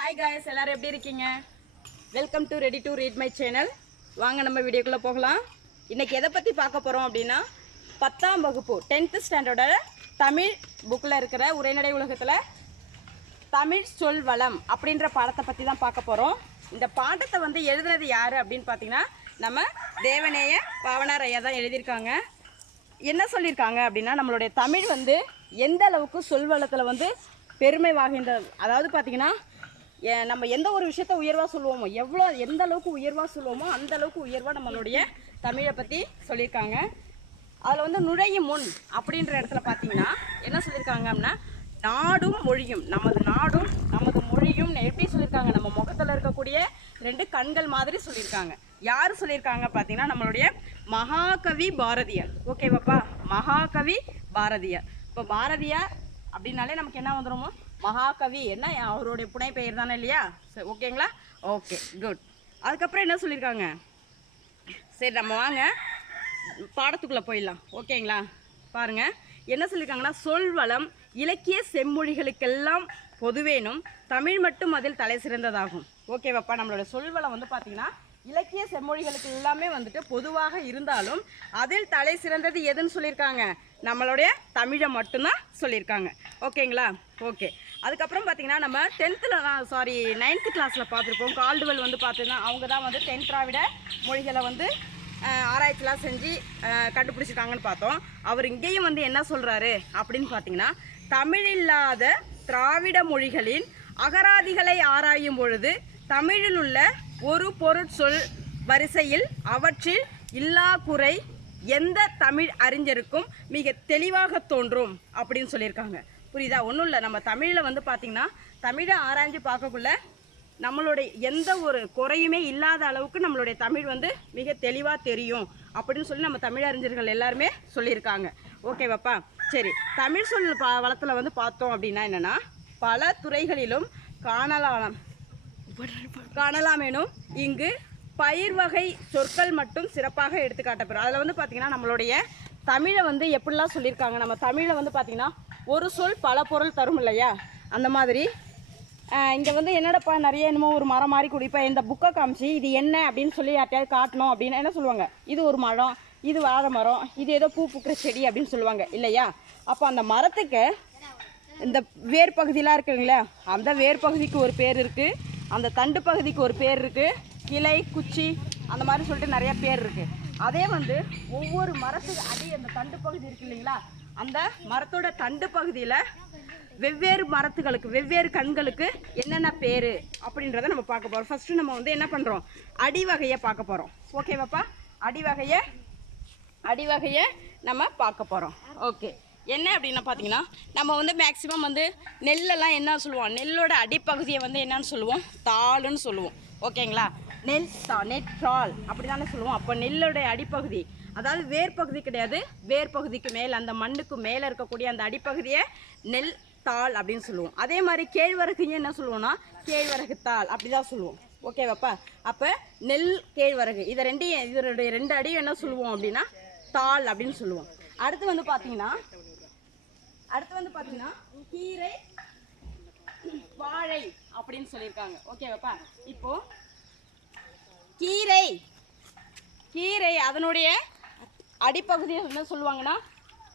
Hi guys, எல்லாரும் எப்படி இருக்கீங்க? Welcome to ready to read my channel. வாங்க நம்ம வீடியோக்குள்ள போகலாம். இன்னைக்கு எதை பத்தி பார்க்க போறோம் அப்படின்னா 10ஆம் வகுப்பு 10th ஸ்டாண்டர்டோட தமிழ் புக்ல இருக்கிற உரைநடை உலகத்துல தமிழ் சொல் வளம் அப்படின்ற பாடத்தை பத்தி தான் பார்க்க போறோம். இந்த பாடத்தை வந்து எழுதுனது யாரு அப்படின்னு பார்த்தீங்கன்னா நம்ம தேவநேய பாவனார் ஐயா தான் எழுதியிருக்காங்க. என்ன சொல்லியிருக்காங்க அப்படின்னா நம்மளுடைய தமிழ் வந்து எந்த அளவுக்கு சொல் வளத்தில் வந்து பெருமை வாகின்றது, அதாவது பார்த்தீங்கன்னா நம்ம எந்த ஒரு விஷயத்த உயர்வாக சொல்லுவோமோ, எந்த அளவுக்கு உயர்வாக சொல்லுவோமோ அந்த அளவுக்கு உயர்வாக நம்மளுடைய தமிழை பற்றி சொல்லியிருக்காங்க. அதில் வந்து நுழையும் முன் அப்படின்ற இடத்துல பார்த்தீங்கன்னா என்ன சொல்லியிருக்காங்க அப்படின்னா நாடும் மொழியும், நமது நாடும் நமது மொழியும் எப்படி சொல்லியிருக்காங்க, நம்ம முகத்தில் இருக்கக்கூடிய 2 கண்கள் மாதிரி சொல்லியிருக்காங்க. யார் சொல்லியிருக்காங்க பார்த்தீங்கன்னா நம்மளுடைய மகாகவி பாரதியார். ஓகேவாப்பா, மகாகவி பாரதியார். இப்போ பாரதியார் அப்படின்னாலே நமக்கு என்ன வந்துடுமோ மகாகவி, என்ன அவருடைய புனை பெயர் தானே இல்லையா? சரி, ஓகேங்களா? Okay, good. அதுக்கப்புறம் என்ன சொல்லியிருக்காங்க, சரி நம்ம வாங்க பாடத்துக்குள்ளே போயிடலாம். ஓகேங்களா? பாருங்கள் என்ன சொல்லியிருக்காங்கன்னா சொல் வளம் இலக்கிய செம்மொழிகளுக்கெல்லாம் பொதுவேனும் தமிழ் மட்டும் அதில் தலை சிறந்ததாகும். ஓகேவாப்பா, நம்மளோட சொல்வளம் வந்து பார்த்தீங்கன்னா இலக்கிய செம்மொழிகளுக்கு எல்லாமே வந்துட்டு பொதுவாக இருந்தாலும் அதில் தலை சிறந்தது எதுன்னு சொல்லியிருக்காங்க, நம்மளுடைய தமிழை மட்டும்தான் சொல்லியிருக்காங்க. ஓகேங்களா? ஓகே. அதுக்கப்புறம் பார்த்தீங்கன்னா நம்ம 9th கிளாஸில் பார்த்துருப்போம். கால்டுவெல் வந்து பார்த்தீங்கன்னா அவங்க தான் வந்து தென் திராவிட மொழிகளை வந்து ஆராய்ச்சிலாம் செஞ்சு கண்டுபிடிச்சிட்டாங்கன்னு பார்த்தோம். அவர் இங்கேயும் வந்து என்ன சொல்கிறாரு அப்படின்னு பார்த்தீங்கன்னா தமிழ் இல்லாத திராவிட மொழிகளின் அகராதிகளை ஆராயும் பொழுது தமிழில் உள்ள ஒரு பொருட்சொல் வரிசையில் அவற்றில் இல்லா குறை எந்த தமிழ் அறிஞருக்கும் மிக தெளிவாக தோன்றும் அப்படின்னு சொல்லியிருக்காங்க. புரியுதா? ஒன்றும் இல்லை, நம்ம தமிழில் வந்து பார்த்திங்கன்னா தமிழை ஆராய்ஞ்சு பார்க்கக்குள்ள நம்மளுடைய எந்த ஒரு குறையுமே இல்லாத அளவுக்கு நம்மளுடைய தமிழ் வந்து மிக தெளிவாக தெரியும் அப்படின்னு சொல்லி நம்ம தமிழறிஞர்கள் எல்லாருமே சொல்லியிருக்காங்க. ஓகேவாப்பா? சரி, தமிழ் சொல் வளத்தில் வந்து பார்த்தோம் அப்படின்னா என்னென்னா பல துறைகளிலும் காணலாமேனும் இங்கு பயிர் வகை சொற்கள் மட்டும் சிறப்பாக எடுத்துக்காட்டப்படும். அதில் வந்து பார்த்திங்கன்னா நம்மளுடைய தமிழை வந்து எப்படிலாம் சொல்லியிருக்காங்க, நம்ம தமிழில் வந்து பார்த்திங்கன்னா ஒரு சொல் பல பொருள் தரும் இல்லையா, அந்த மாதிரி இங்கே வந்து என்னடப்பா நிறைய என்னமோ ஒரு மரம் மாதிரி குடிப்பா இந்த புக்கை காமிச்சு இது என்ன அப்படின்னு சொல்லி யார்ட்டையாவது காட்டணும் அப்படின்னா என்ன சொல்லுவாங்க, இது ஒரு மரம், இது வாழை மரம், இது ஏதோ பூ பூக்கிற செடி அப்படின்னு சொல்லுவாங்க இல்லையா. அப்போ அந்த மரத்துக்கு இந்த வேர் பகுதியெலாம் இருக்குங்களா, அந்த வேர் பகுதிக்கு ஒரு பேர் இருக்குது, அந்த தண்டு பகுதிக்கு ஒரு பேர் இருக்குது, கிளை குச்சி அந்த மாதிரி சொல்லிட்டு நிறைய பேர் இருக்குது. அதே வந்து ஒவ்வொரு மரத்துக்கு அடி அந்த தண்டு பகுதி இருக்குது இல்லைங்களா, அந்த மரத்தோட தண்டு பகுதியில் வெவ்வேறு மரத்துகளுக்கு வெவ்வேறு கண்களுக்கு என்னென்ன பேர் அப்படின்றத நம்ம பார்க்க போகிறோம். ஃபஸ்ட்டு நம்ம வந்து என்ன பண்ணுறோம், அடிவகையை பார்க்க போகிறோம். ஓகேவாப்பா, அடிவகையை நம்ம பார்க்க போகிறோம். ஓகே, என்ன அப்படின்னா பார்த்தீங்கன்னா நம்ம வந்து மேக்ஸிமம் வந்து நெல்லெல்லாம் என்ன சொல்லுவோம், நெல்லோட அடிப்பகுதியை வந்து என்னன்னு சொல்லுவோம், தாள்னு சொல்லுவோம். ஓகேங்களா? நெற்றாள் அப்படி தானே சொல்லுவோம். அப்போ நெல்லோடைய அடிப்பகுதி, அதாவது வேர் பகுதி கிடையாது, வேர் பகுதிக்கு மேலே அந்த மண்ணுக்கு மேலே இருக்கக்கூடிய அந்த அடிப்பகுதியை நெல் தாள் அப்படின்னு சொல்லுவோம். அதே மாதிரி கேழ்வரகுங்க என்ன சொல்லுவோம்னா கேழ்வரகு தாள் அப்படி தான் சொல்லுவோம். ஓகேவாப்பா? அப்போ நெல் கேழ்வரகு இதனுடைய 2 அடியும் என்ன சொல்லுவோம் அப்படின்னா தாள் அப்படின்னு சொல்லுவோம். அடுத்து வந்து பார்த்தீங்கன்னா கீரை வாழை அப்படின்னு சொல்லியிருக்காங்க. ஓகேவாப்பா? இப்போ கீரை அதனுடைய அடிப்பகுதியை என்ன சொல்லுவாங்கன்னா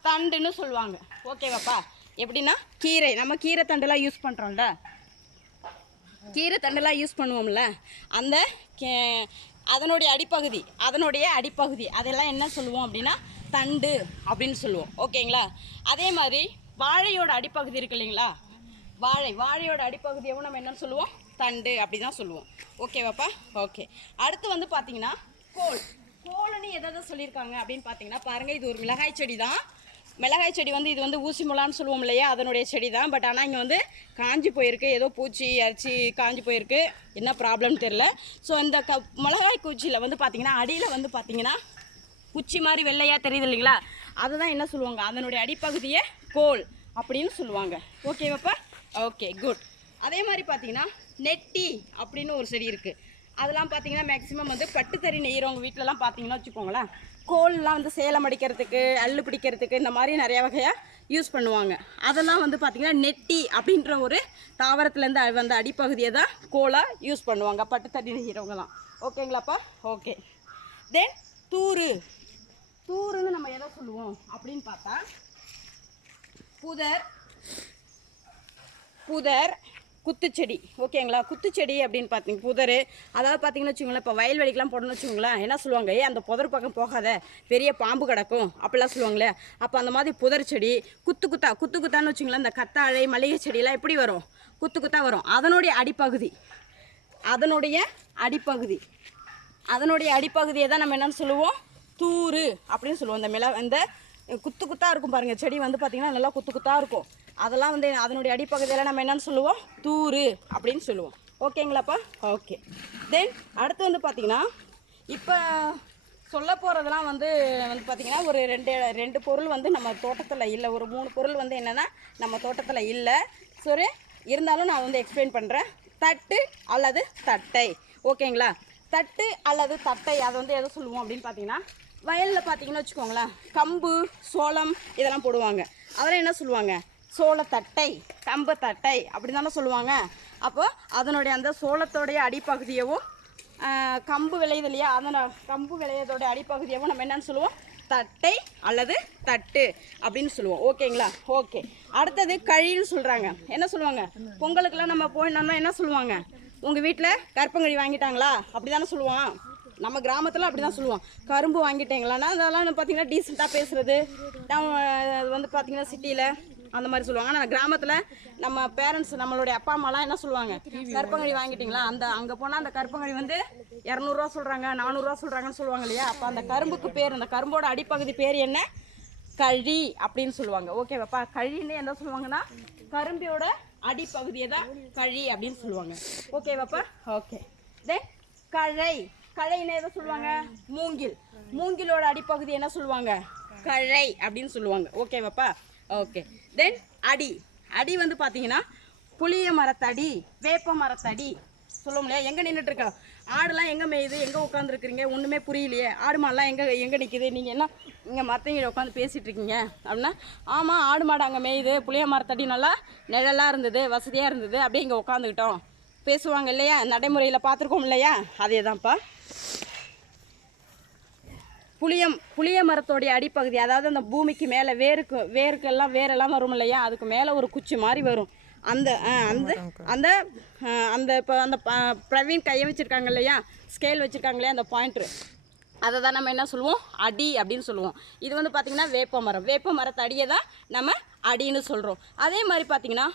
தண்டுன்னு சொல்லுவாங்க. ஓகேவாப்பா? எப்படின்னா கீரை நம்ம கீரை தண்டெல்லாம் யூஸ் பண்ணுறோம்ல, கீரை தண்டெல்லாம் யூஸ் பண்ணுவோம்ல, அந்த அதனுடைய அடிப்பகுதி அதெல்லாம் என்ன சொல்லுவோம் அப்படின்னா தண்டு அப்படின்னு சொல்லுவோம். ஓகேங்களா? அதே மாதிரி வாழையோட அடிப்பகுதி இருக்கு இல்லைங்களா, வாழையோட அடிப்பகுதியவும் நம்ம என்ன சொல்லுவோம், தண்டு அப்படி தான் சொல்லுவோம். ஓகேவாப்பா? ஓகே. அடுத்து வந்து பார்த்தீங்கன்னா கோல்னு எதாவது சொல்லியிருக்காங்க அப்படின்னு பார்த்தீங்கன்னா பாருங்கள், இது ஒரு மிளகாய் செடி தான். மிளகாய் செடி வந்து இது வந்து ஊசி முலான்னு சொல்லுவோம் இல்லையா, அதனுடைய செடி தான். பட் ஆனால் இங்கே வந்து காஞ்சி போயிருக்கு, ஏதோ பூச்சி அரிச்சு காஞ்சி போயிருக்கு, என்ன ப்ராப்ளம்னு தெரில. ஸோ இந்த மிளகாய் குச்சியில் வந்து பார்த்திங்கன்னா அடியில் வந்து பார்த்திங்கன்னா குச்சி மாதிரி வெள்ளையாக தெரியுது இல்லைங்களா, அதை தான் என்ன சொல்லுவாங்க, அதனுடைய அடிப்பகுதியை கோல் அப்படின்னு சொல்லுவாங்க. ஓகேவாப்பா? Okay, good. அதே மாதிரி பார்த்தீங்கன்னா நெட்டி அப்படின்னு ஒரு செடி இருக்குது. அதெல்லாம் பார்த்தீங்கன்னா மேக்ஸிமம் வந்து பட்டுத்தறி நெய்கிறவங்க வீட்டிலலாம் பார்த்தீங்கன்னா வச்சுக்கோங்களேன், கோல்லாம் வந்து சேலம் அடிக்கிறதுக்கு, அல்லு பிடிக்கிறதுக்கு இந்த மாதிரி நிறைய வகையாக யூஸ் பண்ணுவாங்க. அதெல்லாம் வந்து பார்த்திங்கன்னா நெட்டி அப்படின்ற ஒரு தாவரத்துலேருந்து வந்த அடிப்பகுதியை தான் கோலாக யூஸ் பண்ணுவாங்க பட்டுத்தறி நெய்கிறவங்கலாம். ஓகேங்களாப்பா? ஓகே. தென் தூறு. தூருன்னு நம்ம எதை சொல்லுவோம் அப்படின்னு பார்த்தா புதர், புதர், குத்துச்செடி. ஓகேங்களா? குத்துச்செடி அப்படின்னு பார்த்தீங்க புதர், அதாவது பார்த்தீங்கன்னு வச்சுக்கோங்களேன், இப்போ வயல்வெளிக்கெலாம் போடணும்னு வச்சுக்கோங்களேன், என்ன சொல்லுவாங்க, அந்த புதர் பக்கம் போகாத பெரிய பாம்பு கிடக்கும் அப்படிலாம் சொல்லுவாங்களே. அப்போ அந்த மாதிரி புதர் செடி குத்து குத்தான்னு வச்சுங்களேன், இந்த கத்தாழை மல்லிகை செடியெல்லாம் எப்படி வரும், குத்து குத்தா வரும். அதனுடைய அடிப்பகுதி அடிப்பகுதியை தான் நம்ம என்னென்னு சொல்லுவோம், தூறு அப்படின்னு சொல்லுவோம். இந்த குத்து குத்தாக இருக்கும் பாருங்கள், செடி வந்து பார்த்திங்கன்னா நல்லா குத்து குத்தாக இருக்கும். அதெல்லாம் வந்து அதனுடைய அடிப்பகுதியில் நம்ம என்னென்னு சொல்லுவோம், தூறு அப்படின்னு சொல்லுவோம். ஓகேங்களாப்பா? ஓகே. தென் அடுத்து வந்து பார்த்திங்கன்னா இப்போ சொல்ல போகிறதெல்லாம் வந்து பார்த்திங்கன்னா ஒரு ரெண்டு பொருள் வந்து நம்ம தோட்டத்தில் இல்லை, ஒரு 3 பொருள் வந்து என்னென்னா நம்ம தோட்டத்தில் இல்லை. சரி, இருந்தாலும் நான் வந்து எக்ஸ்பிளைன் பண்ணுறேன். தட்டு அல்லது தட்டை. ஓகேங்களா? தட்டு அல்லது தட்டை, அதை வந்து எதை சொல்லுவோம் அப்படின்னு பார்த்தீங்கன்னா, வயலில் பார்த்தீங்கன்னு வச்சுக்கோங்களேன், கம்பு சோளம் இதெல்லாம் போடுவாங்க. அதெல்லாம் என்ன சொல்லுவாங்க, சோளத்தட்டை, கம்பு தட்டை அப்படி தானே சொல்லுவாங்க. அப்போ அதனுடைய அந்த சோளத்தோடைய அடிப்பகுதியவும் கம்பு விளையுது இல்லையா, அந்த கம்பு விளையதோடைய அடிப்பகுதியவும் நம்ம என்னென்னு சொல்லுவோம், தட்டை அல்லது தட்டு அப்படின்னு சொல்லுவோம். ஓகேங்களா? ஓகே. அடுத்தது கழின்னு சொல்கிறாங்க. என்ன சொல்லுவாங்க, பொங்கலுக்கெல்லாம் நம்ம போயினோம்னா என்ன சொல்லுவாங்க, உங்கள் வீட்டில் கருப்பங்கழி வாங்கிட்டாங்களா அப்படி தானே சொல்லுவான். நம்ம கிராமத்தில் அப்படி தான் சொல்லுவோம். கரும்பு வாங்கிட்டீங்களான்னா அதெல்லாம் பார்த்தீங்கன்னா டீசெண்டாக பேசுகிறது. வந்து பார்த்திங்கன்னா சிட்டியில் அந்த மாதிரி சொல்லுவாங்க. ஆனால் கிராமத்தில் நம்ம பேரண்ட்ஸ், நம்மளுடைய அப்பா அம்மாலாம் என்ன சொல்லுவாங்க, கருப்பங்கழி வாங்கிட்டீங்களா, அங்கே போனால் அந்த கருப்பங்கழி வந்து 200 ரூபா சொல்கிறாங்க, 400 ரூபா சொல்கிறாங்கன்னு சொல்லுவாங்க இல்லையா. அப்போ அந்த கரும்புக்கு பேர், அந்த கரும்போட அடிப்பகுதி பேர் என்ன, கழி அப்படின்னு சொல்லுவாங்க. ஓகேவாப்பா? கழின்னு என்ன சொல்லுவாங்கன்னா, கரும்போட அடிப்பகுதியை தான் கழி அப்படின்னு சொல்லுவாங்க. ஓகேவாப்பா? ஓகே. தென் கழைன்னு எதை சொல்லுவாங்க, மூங்கிலோட அடிப்பகுதி என்ன சொல்லுவாங்க, கழை அப்படின்னு சொல்லுவாங்க. ஓகேவாப்பா? ஓகே. தென் அடி வந்து பார்த்தீங்கன்னா புளிய மரத்தடி, வேப்ப மரத்தடி சொல்லுவோம் இல்லையா. எங்கே நின்றுட்டுருக்கா ஆடுலாம், எங்கே மேயுது, எங்கே உட்காந்துருக்குறீங்க, ஒன்றுமே புரியலையே, ஆடு மாடெலாம் எங்கே நிற்கிது, நீங்கள் என்ன இங்கே மரத்தங்கிட்ட உட்காந்து பேசிகிட்டு இருக்கீங்க அப்படின்னா, ஆமாம் ஆடு மாடு அங்கே மேயுது, புளிய மரத்தடி நல்லா நிழலாக இருந்தது, வசதியாக இருந்தது, அப்படியே இங்கே உட்காந்துக்கிட்டோம் பேசுவாங்க இல்லையா, நடைமுறையில் பார்த்துருக்கோம் இல்லையா. அதே தான்ப்பா புளிய மரத்தோடைய அடிப்பகுதி, அதாவது அந்த பூமிக்கு மேலே வேரெல்லாம் வரும் இல்லையா, அதுக்கு மேலே ஒரு குச்சி மாதிரி வரும். அந்த அந்த அந்த அந்த இப்போ அந்த பிரவீன் கையை வச்சுருக்காங்க இல்லையா, ஸ்கேல் வச்சுருக்காங்க இல்லையா, அந்த பாயிண்ட்ரு, அதை தான் நம்ம என்ன சொல்லுவோம், அடி அப்படின்னு சொல்லுவோம். இது வந்து பார்த்திங்கன்னா வேப்ப மரத்தடியை தான் நம்ம அடின்னு சொல்கிறோம். அதே மாதிரி பார்த்திங்கன்னா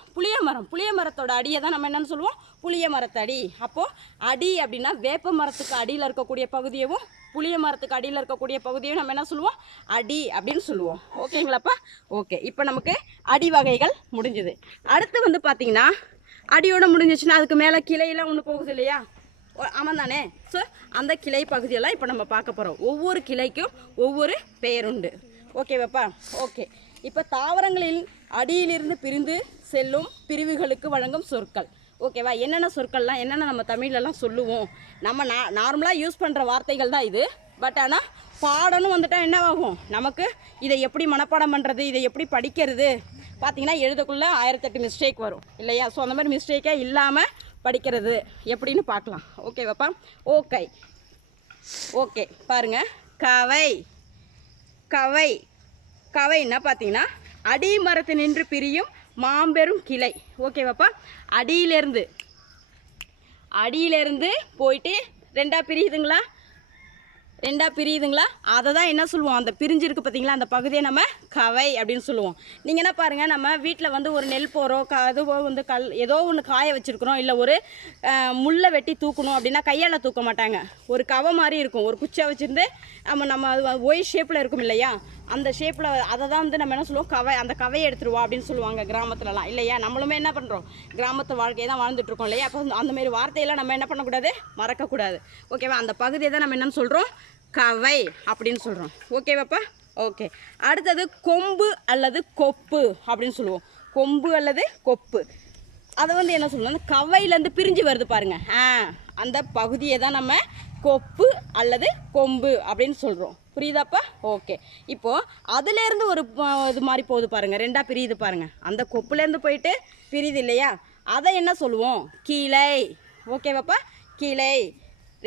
புளிய மரத்தோட அடியை தான் நம்ம என்னென்னு சொல்லுவோம், புளிய மரத்தடி. அப்போது அடி அப்படின்னா வேப்ப மரத்துக்கு அடியில் இருக்கக்கூடிய பகுதியவும் புளிய மரத்துக்கு அடியில் இருக்கக்கூடிய பகுதியும் நம்ம என்ன சொல்லுவோம், அடி அப்படின்னு சொல்லுவோம். ஓகேங்களாப்பா? ஓகே. இப்போ நமக்கு அடி வகைகள் முடிஞ்சுது. அடுத்து வந்து பார்த்திங்கன்னா அடியோடு முடிஞ்சிச்சுன்னா அதுக்கு மேலே கிளையெல்லாம் ஒன்று போகுது இல்லையா, ஆமாம் தானே. ஸோ அந்த கிளை பகுதியெல்லாம் இப்போ நம்ம பார்க்க போகிறோம். ஒவ்வொரு கிளைக்கும் ஒவ்வொரு பெயர் உண்டு. ஓகேவாப்பா? ஓகே. இப்போ தாவரங்களில் அடியிலிருந்து பிரிந்து செல்லும் பிரிவுகளுக்கு வழங்கும் சொற்கள். ஓகேவா? என்னென்ன சொற்கள்லாம் என்னென்ன நம்ம தமிழ்லலாம் சொல்லுவோம், நம்ம நார்மலாக யூஸ் பண்ணுற வார்த்தைகள் தான் இது. பட் ஆனால் பாடணும் வந்துட்டால் என்ன ஆகும், நமக்கு இதை எப்படி மனப்பாடம் பண்ணுறது, இதை எப்படி படிக்கிறது, பார்த்திங்கன்னா எழுதக்குள்ளே 1008 மிஸ்டேக் வரும் இல்லையா. ஸோ அந்த மாதிரி மிஸ்டேக்கே இல்லாமல் படிக்கிறது எப்படின்னு பார்க்கலாம். ஓகேவாப்பா? ஓகே. பாருங்கள், கவைன்னா பார்த்தீங்கன்னா அடிமரத்து நின்று பிரியும் மாம்பெரும் கிளை. ஓகேவாப்பா? அடியிலேருந்து போயிட்டு ரெண்டாக பிரியுதுங்களா, அதை தான் என்ன சொல்லுவோம், அந்த பிரிஞ்சிருக்கு பார்த்தீங்களா, அந்த பகுதியை நம்ம கவை அப்படின்னு சொல்லுவோம். நீங்கள் என்ன பாருங்கள், நம்ம வீட்டில் வந்து ஒரு நெல் போகிறோம், அதுவோ வந்து ஏதோ ஒன்று காய வச்சுருக்குறோம், இல்லை ஒரு முள்ளை வெட்டி தூக்கணும் அப்படின்னா கையால் தூக்க மாட்டாங்க, ஒரு கவை மாதிரி இருக்கும், ஒரு குச்சை வச்சுருந்து நம்ம அது ஒய் ஷேப்பில் இருக்கும் இல்லையா, அந்த ஷேப்பில் அதை தான் வந்து நம்ம என்ன சொல்லுவோம், அந்த கவையை எடுத்துருவோம் அப்படின்னு சொல்லுவாங்க கிராமத்துலலாம் இல்லையா. நம்மளுமே என்ன பண்ணுறோம், கிராமத்து வாழ்க்கையை தான் வாழ்ந்துட்டுருக்கோம் இல்லையா. அப்போ அந்தமாரி வார்த்தையெல்லாம் நம்ம என்ன பண்ணக்கூடாது, மறக்கக்கூடாது. ஓகேவா? அந்த பகுதியை தான் நம்ம என்னென்னு சொல்கிறோம், கவை அப்படின்னு சொல்கிறோம். ஓகேவாப்பா? ஓகே. அடுத்தது கொம்பு அல்லது கொப்பு அப்படின்னு சொல்லுவோம். கொம்பு அல்லது கொப்பு, அதை வந்து என்ன சொல்லுவோம், கவையிலேருந்து பிரிஞ்சு வருது பாருங்கள், அந்த பகுதியை தான் நம்ம கொப்பு அல்லது கொம்பு அப்படின்னு சொல்கிறோம். புரியுதாப்பா? ஓகே. இப்போது அதுலேருந்து ஒரு இது மாதிரி போகுது பாருங்கள், ரெண்டாக பிரியுது பாருங்கள். அந்த கொப்புலேருந்து போயிட்டு பிரியுது இல்லையா, அதை என்ன சொல்லுவோம்? கிளை. ஓகேவாப்பா? கிளை.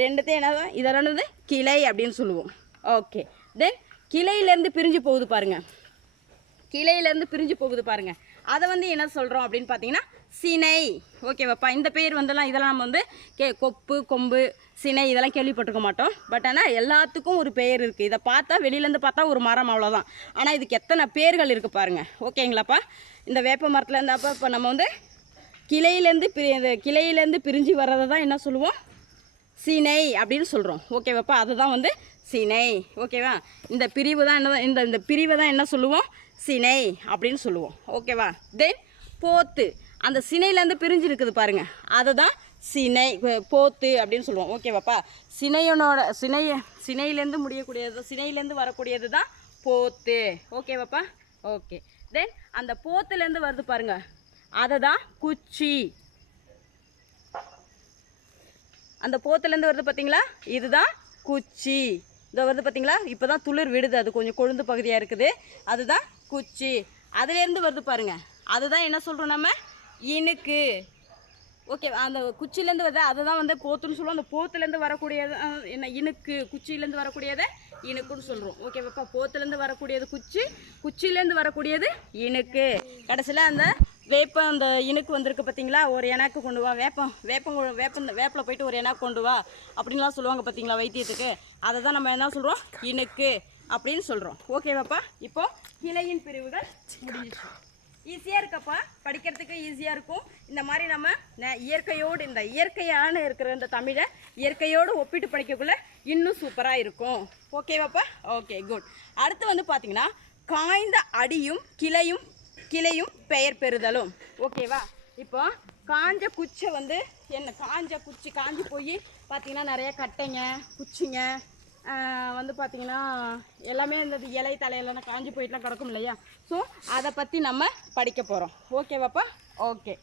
ரெண்டுத்தையும் என்ன, இதெல்லாம் கிளை அப்படின்னு சொல்லுவோம். ஓகே. தென் கிளையிலேருந்து பிரிஞ்சு போகுது பாருங்கள், கிளையிலேருந்து பிரிஞ்சு போகுது பாருங்கள், அதை வந்து என்ன சொல்கிறோம் அப்படின்னு பார்த்தீங்கன்னா சினை. ஓகேவாப்பா? இந்த பேர் இதெல்லாம் நம்ம வந்து கொப்பு, கொம்பு, சினை இதெல்லாம் கேள்விப்பட்டிருக்க மாட்டோம். பட் ஆனால் எல்லாத்துக்கும் ஒரு பெயர் இருக்குது. இதை பார்த்தா வெளியிலேருந்து பார்த்தா ஒரு மரம், அவ்வளோதான். ஆனால் இதுக்கு எத்தனை பேர்கள் இருக்குது பாருங்கள். ஓகேங்களாப்பா? இந்த வேப்ப மரத்துலேருந்து அப்போ இப்போ நம்ம வந்து கிளையிலேருந்து பிரிஞ்சு வர்றதை தான் என்ன சொல்லுவோம்? சினை அப்படின்னு சொல்கிறோம். ஓகேவாப்பா? அதுதான் வந்து சினை. ஓகேவா? இந்த பிரிவு தான் என்ன, இந்த பிரிவை தான் என்ன சொல்லுவோம்? சினை அப்படின்னு சொல்லுவோம். ஓகேவா? தென் போத்து. அந்த சினையிலேருந்து பிரிஞ்சு இருக்குது பாருங்கள், அதை தான் சினை, போத்து அப்படின்னு சொல்லுவோம். ஓகேவாப்பா? சினையிலேருந்து முடியக்கூடியது, சினையிலேருந்து வரக்கூடியது தான் போத்து. ஓகேவாப்பா? ஓகே. தென் அந்த போத்துலேருந்து வருது பாருங்கள், அதை தான் குச்சி. அந்த போத்துலேருந்து வருது பார்த்தீங்களா, இதுதான் குச்சி. இதை வருது பார்த்தீங்களா, இப்போ தான் துளிர் விடுது, அது கொஞ்சம் கொழுந்து பகுதியாக இருக்குது, அதுதான் குச்சி. அதுலேருந்து வருது பாருங்கள், அதுதான் என்ன சொல்கிறோம் நம்ம? இனுக்கு. ஓகே. அந்த குச்சிலேருந்து வருது, அதுதான் வந்து போத்துன்னு சொல்லுவோம். அந்த போத்துலேருந்து வரக்கூடியது என்ன? இனுக்கு. குச்சியிலேருந்து வரக்கூடியதை இனுக்குன்னு சொல்கிறோம். ஓகேவாப்பா? போத்துலேருந்து வரக்கூடியது குச்சி, குச்சியிலேருந்து வரக்கூடியது இனுக்கு. கடைசியில் அந்த அந்த இனுக்கு வந்திருக்கு பார்த்தீங்களா, ஒரு எனாக்கு கொண்டு வா, வேப்பில் போயிட்டு ஒரு எனாக்கு கொண்டு வா அப்படின்லாம் சொல்லுவாங்க பார்த்தீங்களா வைத்தியத்துக்கு, அதை தான் நம்ம என்ன சொல்கிறோம்? இனுக்கு அப்படின்னு சொல்கிறோம். ஓகேவாப்பா? இப்போது கிளையின் பிரிவுகள் முடிஞ்சிச்சு. ஈஸியாக இருக்கப்பா, படிக்கிறதுக்கு ஈஸியாக இருக்கும். இந்த மாதிரி நம்ம இயற்கையோடு, இந்த இயற்கையான இருக்கிற இந்த தமிழை இயற்கையோடு ஒப்பிட்டு படிக்கக்குள்ள இன்னும் சூப்பராக இருக்கும். ஓகேவாப்பா? Okay, good. அடுத்து வந்து பார்த்திங்கன்னா காய்ந்த அடியும் கிளையும் பெயர் பெறுதலும். ஓகேவா? இப்போ காஞ்ச குச்சை வந்து என்ன, காஞ்ச குச்சி காஞ்சி போய் பார்த்திங்கன்னா நிறைய கட்டைங்க, குச்சிங்க வந்து பார்த்திங்கன்னா எல்லாமே இந்த இலை தலையெல்லாம் காஞ்சி போயிட்டுலாம் கிடக்கும் இல்லையா, ஸோ அதை பற்றி நம்ம படிக்க போகிறோம். ஓகேவாப்பா? ஓகே.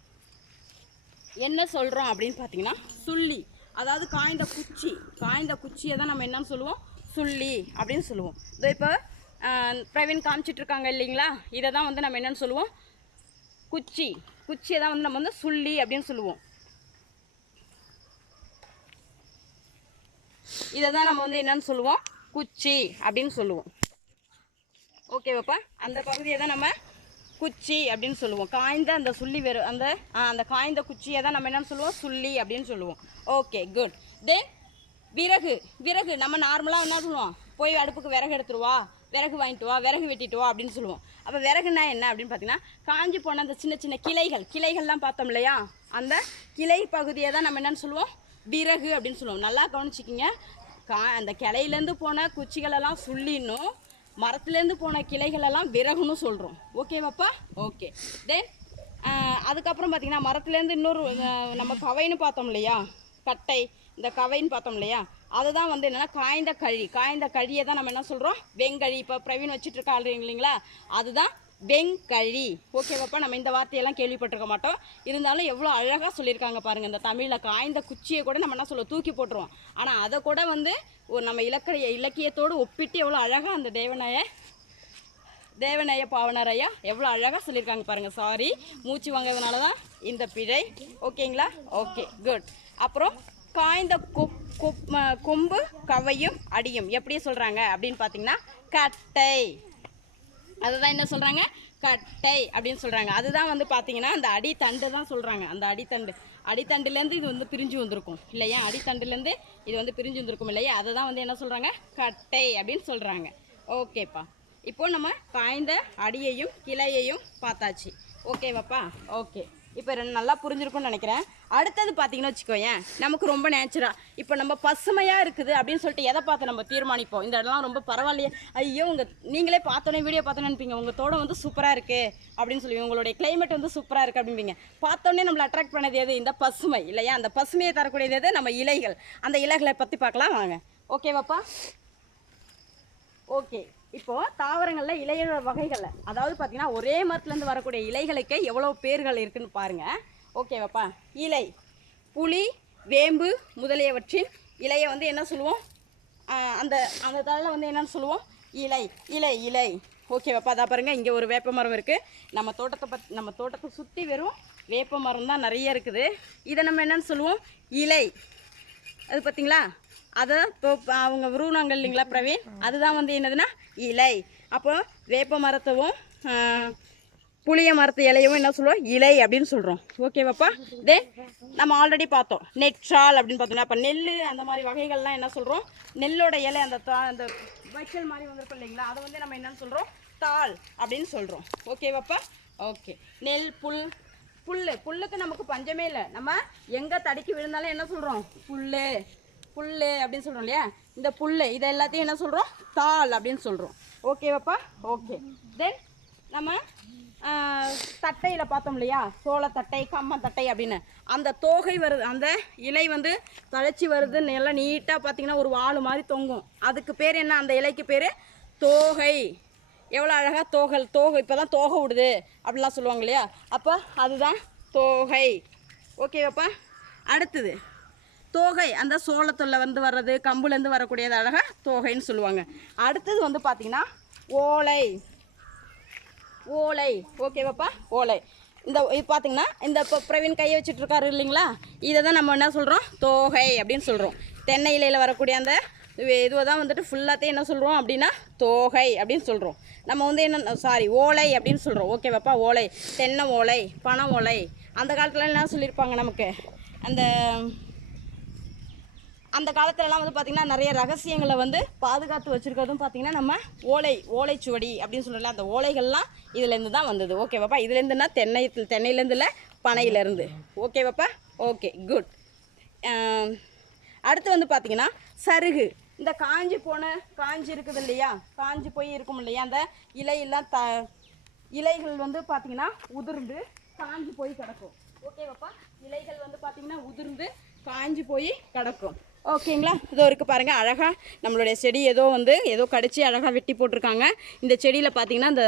என்ன சொல்கிறோம் அப்படின்னு பார்த்தீங்கன்னா சுள்ளி. அதாவது காய்ந்த குச்சியை தான் நம்ம என்னன்னு சொல்லுவோம்? சுள்ளி அப்படின்னு சொல்லுவோம். இதோ இப்போ பிரவீன் காமிச்சிட்ருக்காங்க இல்லைங்களா, இதை தான் வந்து நம்ம என்னென்னு சொல்லுவோம்? குச்சியை தான் வந்து நம்ம வந்து சுள்ளி அப்படின்னு சொல்லுவோம். இதை தான் நம்ம வந்து என்னன்னு சொல்லுவோம்? குச்சி அப்படின்னு சொல்லுவோம். ஓகேவாப்பா? அந்த பகுதியை தான் நம்ம குச்சி அப்படின்னு சொல்லுவோம். காய்ந்த அந்த சுள்ளி அந்த காய்ந்த குச்சியை தான் நம்ம என்னன்னு சொல்லுவோம்? சுள்ளி அப்படின்னு சொல்லுவோம். Okay, good. தென் விறகு நம்ம நார்மலாக என்ன சொல்லுவோம்? போய் அடுப்புக்கு விறகு எடுத்துருவா, விறகு வாங்கிட்டு வா, விறகு வெட்டிட்டு வா அப்படின்னு சொல்லுவோம். அப்போ விறகுனா என்ன அப்படின்னு பார்த்தீங்கன்னா, காஞ்சி போன அந்த சின்ன சின்ன கிளைகள்லாம் பார்த்தோம் இல்லையா, அந்த கிளை பகுதியை தான் நம்ம என்னன்னு சொல்லுவோம்? விறகு அப்படின்னு சொல்லுவோம். நல்லா கவனிச்சிக்கிங்க. அந்த கிளையிலேருந்து போன குச்சிகளெல்லாம் சுள்ளின்னும், மரத்துலேருந்து போன கிளைகளெல்லாம் விறகுன்னு சொல்கிறோம். ஓகேவாப்பா? ஓகே. தென் அதுக்கப்புறம் பார்த்திங்கன்னா மரத்துலேருந்து இன்னொரு நம்ம கவைன்னு பார்த்தோம் இல்லையா, கட்டை, இந்த கவைன்னு பார்த்தோம் இல்லையா, அதுதான் வந்து என்னென்னா காய்ந்த கழியை தான் நம்ம என்ன சொல்கிறோம்? வெங்கழி. இப்போ பிரவீன் வச்சுட்டு ஆள்றீங்க இல்லைங்களா, அதுதான் வெங்கழி. ஓகேவாப்பா? நம்ம இந்த வார்த்தையெல்லாம் கேள்விப்பட்டிருக்க மாட்டோம், இருந்தாலும் எவ்வளோ அழகாக சொல்லியிருக்காங்க பாருங்கள். இந்த தமிழில் காய்ந்த குச்சியை கூட நம்ம என்ன சொல்லுவோம்? தூக்கி போட்டுருவோம். ஆனால் அதை கூட வந்து ஒரு நம்ம இலக்கியத்தோடு ஒப்பிட்டு எவ்வளோ அழகாக அந்த தேவநேய பாவனர் ஐயா எவ்வளோ அழகாக சொல்லியிருக்காங்க பாருங்கள். சாரி, மூச்சு வாங்கிறதுனால தான் இந்த பிழை. ஓகேங்களா? Okay, good. அப்புறம் காய்ந்த கொம்பு கவையும் அடியும் எப்படி சொல்கிறாங்க அப்படின்னு பார்த்தீங்கன்னா கட்டை. அதுதான் என்ன சொல்கிறாங்க? கட்டை அப்படின்னு சொல்கிறாங்க. அதுதான் வந்து பார்த்தீங்கன்னா அந்த அடித்தண்டு தான் சொல்கிறாங்க. அந்த அடித்தண்டுலேருந்து இது வந்து பிரிஞ்சு வந்திருக்கும் இல்லையா, அடித்தண்டுலேருந்து இது வந்து பிரிஞ்சு வந்திருக்கும் இல்லையா, அதை தான் வந்து என்ன சொல்கிறாங்க? கட்டை அப்படின்னு சொல்கிறாங்க. ஓகேப்பா? இப்போது நம்ம காய்ந்த அடியையும் கிளையையும் பார்த்தாச்சு. ஓகேவாப்பா? ஓகே. இப்போ நல்லா புரிஞ்சிருக்கும்னு நினைக்கிறேன். அடுத்தது பார்த்தீங்கன்னு வச்சுக்கோயேன், நமக்கு ரொம்ப நேச்சுரலாக இப்போ நம்ம பசுமையாக இருக்குது அப்படின்னு சொல்லிட்டு எதை பார்த்து நம்ம தீர்மானிப்போம்? இந்த இடம்லாம் ரொம்ப பரவாயில்லையே, ஐயோ நீங்களே பார்த்தோன்னே வீடியோ பார்த்தோன்னு நினைப்பீங்க, உங்கள் தோட்டம் வந்து சூப்பராக இருக்குது அப்படின்னு சொல்லி, உங்களுடைய கிளைமேட் வந்து சூப்பராக இருக்குது அப்படிம்பீங்க. பார்த்தோன்னே நம்மளை அட்ராக்ட் பண்ணது எது? இந்த பசுமை இல்லையா? அந்த பசுமையை தரக்கூடியது எது? நம்ம இலைகள். அந்த இலைகளை பற்றி பார்க்கலாம் வாங்க. ஓகேவாப்பா? ஓகே. இப்போது தாவரங்களில் இலையோட வகைகளில், அதாவது பார்த்திங்கன்னா ஒரே மரத்துலேருந்து வரக்கூடிய இலைகளுக்கு எவ்வளோ பேர்கள் இருக்குதுன்னு பாருங்கள். ஓகேவாப்பா? இலை, புளி, வேம்பு முதலியவற்றின் இலையை வந்து என்ன சொல்லுவோம்? அந்த அந்த தழை வந்து என்னன்னு சொல்லுவோம்? இலை. இலை இலை ஓகேவாப்பா. அதான் பாருங்கள், இங்கே ஒரு வேப்ப மரம் இருக்குது. நம்ம தோட்டத்தை சுற்றி வெறும் வேப்ப மரம் தான் நிறைய இருக்குது. இதை நம்ம என்னன்னு சொல்லுவோம்? இலை. அது பார்த்தீங்களா, அதை இப்போ அவங்க உருவனாங்க இல்லைங்களா பிரவீன், அதுதான் வந்து என்னதுன்னா இலை. அப்போ வேப்ப மரத்தவும் புளிய மரத்து இலையவும் என்ன சொல்லுவோம்? இலை அப்படின்னு சொல்கிறோம். ஓகேவாப்பா. தென் நம்ம ஆல்ரெடி பார்த்தோம் நெற்றால் அப்படின்னு பார்த்தோம்னா, அப்போ நெல் அந்த மாதிரி வகைகள்லாம் என்ன சொல்கிறோம்? நெல்லோட இலை அந்த வைக்கல் மாதிரி வந்திருக்கும் இல்லைங்களா, அதை வந்து நம்ம என்னன்னு சொல்கிறோம்? தாள் அப்படின்னு சொல்கிறோம். ஓகேவாப்பா. ஓகே. நெல் புல்லுக்கு நமக்கு பஞ்சமே இல்லை. நம்ம எங்கே தடுக்கி விழுந்தாலும் என்ன சொல்கிறோம்? புல் அப்படின்னு சொல்கிறோம் இல்லையா? இந்த புல் இதை எல்லாத்தையும் என்ன சொல்கிறோம்? தாள் அப்படின்னு சொல்கிறோம். ஓகேவாப்பா. ஓகே. தென் நம்ம தட்டையில் பார்த்தோம் இல்லையா, சோளத்தட்டை கம்மத்தட்டை அப்படின்னு, அந்த தோகை வருது, அந்த இலை வந்து தழைச்சி வருது, நல்லா நீட்டாக பார்த்தீங்கன்னா ஒரு வாள் மாதிரி தொங்கும். அதுக்கு பேர் என்ன? அந்த இலைக்கு பேர் தோகை. எவ்வளோ அழகாக தோகை இப்போ தான் தோகை விடுது அப்படிலாம் சொல்லுவாங்க இல்லையா, அப்போ அதுதான் தோகை. ஓகேவாப்பா. அடுத்தது தோகை, அந்த சோளத்தில் வந்து வர்றது, கம்புலேருந்து வரக்கூடியது அழகாக தோகைன்னு சொல்லுவாங்க. அடுத்தது வந்து பார்த்திங்கன்னா ஓலை. ஓகேவாப்பா. ஓலை. இந்த இது பார்த்திங்கன்னா இந்த இப்போ பிரவீன் கையை வச்சுட்ருக்காரு இல்லைங்களா, இதை தான் நம்ம என்ன சொல்கிறோம்? தோகை அப்படின்னு சொல்கிறோம். தென்னை இலையில் வரக்கூடிய அந்த இதுவை தான் வந்துட்டு ஃபுல்லாத்தையும் என்ன சொல்கிறோம் அப்படின்னா தோகை அப்படின்னு சொல்கிறோம். நம்ம வந்து ஓலை அப்படின்னு சொல்கிறோம். ஓகேவாப்பா. ஓலை, தென்னை ஓலை, பனை ஓலை. அந்த காலத்தில் என்ன சொல்லியிருப்பாங்க நமக்கு? அந்த காலத்துலலாம் வந்து பார்த்திங்கன்னா நிறைய ரகசியங்களை வந்து பாதுகாத்து வச்சுருக்கிறதும் பார்த்திங்கன்னா நம்ம ஓலைச்சுவடி அப்படின்னு சொல்லலாம். அந்த ஓலைகள்லாம் இதுலேருந்து தான் வந்தது. ஓகேவாப்பா. இதுலேருந்துன்னா தென்னையிலேருந்து இல்லை, பனையிலேருந்து. ஓகேவாப்பா. Okay, good. அடுத்து வந்து பார்த்திங்கன்னா சருகு. இந்த காஞ்சி இருக்குது இல்லையா, காஞ்சி போய் இருக்கும் இல்லையா, அந்த இலைகள் வந்து பார்த்திங்கன்னா உதிர்ந்து காஞ்சி போய் கிடக்கும். ஓகேவாப்பா. இலைகள் வந்து பார்த்திங்கன்னா உதிர்ந்து காஞ்சி போய் கிடக்கும். ஓகேங்களா. இதோ இருக்குது பாருங்கள், அழகாக நம்மளுடைய செடி ஏதோ கடிச்சு அழகாக வெட்டி போட்டிருக்காங்க. இந்த செடியில் பார்த்தீங்கன்னா இந்த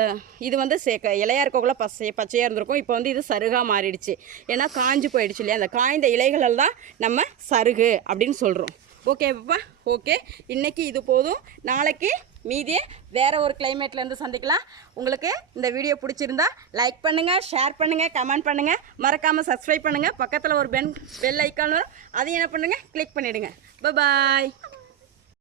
இது வந்து இலையாக இருக்கக்குள்ள பச்சையாக இருந்திருக்கும். இப்போ வந்து இது சருகாக மாறிடுச்சு, ஏன்னா காஞ்சி போயிடுச்சு இல்லையா. அந்த காய்ந்த இலைகள் தான் நம்ம சருகு அப்படின்னு சொல்கிறோம். ஓகேப்பா. ஓகே, இன்றைக்கி இது போதும். நாளைக்கு மீதியே வேறு ஒரு கிளைமேட்லேருந்து சந்திக்கலாம். உங்களுக்கு இந்த வீடியோ பிடிச்சிருந்தா லைக் பண்ணுங்கள், ஷேர் பண்ணுங்கள், கமெண்ட் பண்ணுங்கள், மறக்காமல் சப்ஸ்கிரைப் பண்ணுங்கள். பக்கத்தில் ஒரு பெல் ஐக்கான் வரும், அதையும் என்ன பண்ணுங்கள்? கிளிக் பண்ணிவிடுங்க. பாய்.